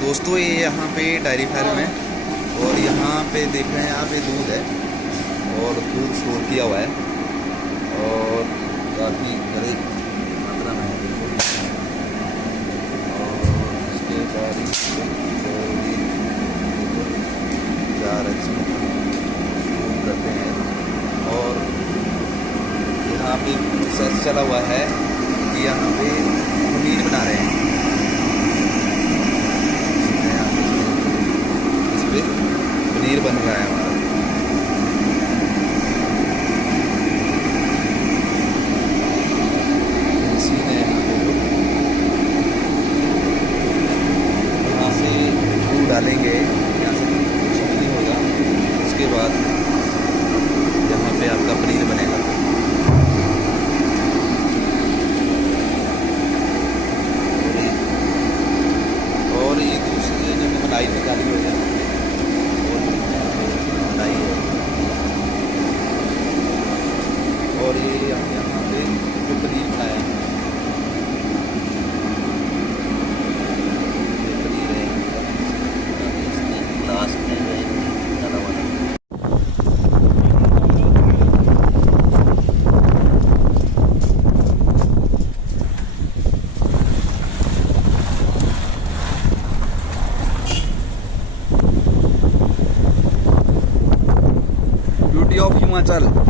दोस्तों ये यहाँ पे डायरी फार्म है और यहाँ पे देख रहे हैं आप, ये दूध है और दूध स्टोर किया हुआ है और काफ़ी बड़ी मात्रा में है बिल्कुल। और इसके बाद जार करते हैं और यहाँ पे प्रोसेस चला हुआ है कि यहाँ पे पनीर बना रहे हैं। इस पे पनीर बन रहा है हमारा। मशीन है यहाँ पे जो यहाँ से दूध डालेंगे, यहाँ से कुछ नहीं होगा, उसके बाद यहाँ पे आपका पनीर बनेगा। और ये दूसरी जो मलाई निकाली हो जाए मलाई है। और ये यहाँ पे जो पनीर बनाया है, ये पनीर है लास्ट में जो है डाला हुआ है। Beauty of Himachal.